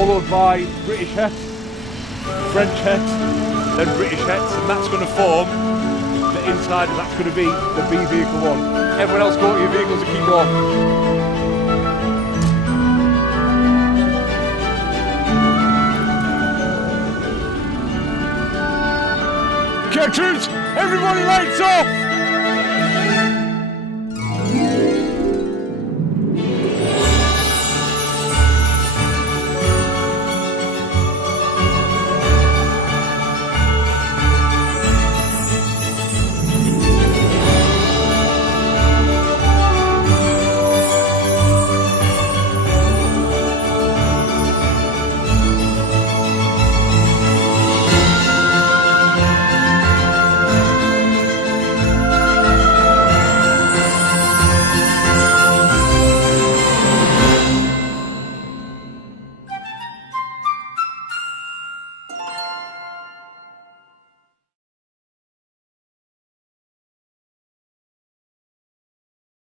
followed by British Het, French Het, then British Het, and that's going to form the inside, and that's going to be the B vehicle one. Everyone else go to your vehicles and keep going. Okay, troops, everybody lights off!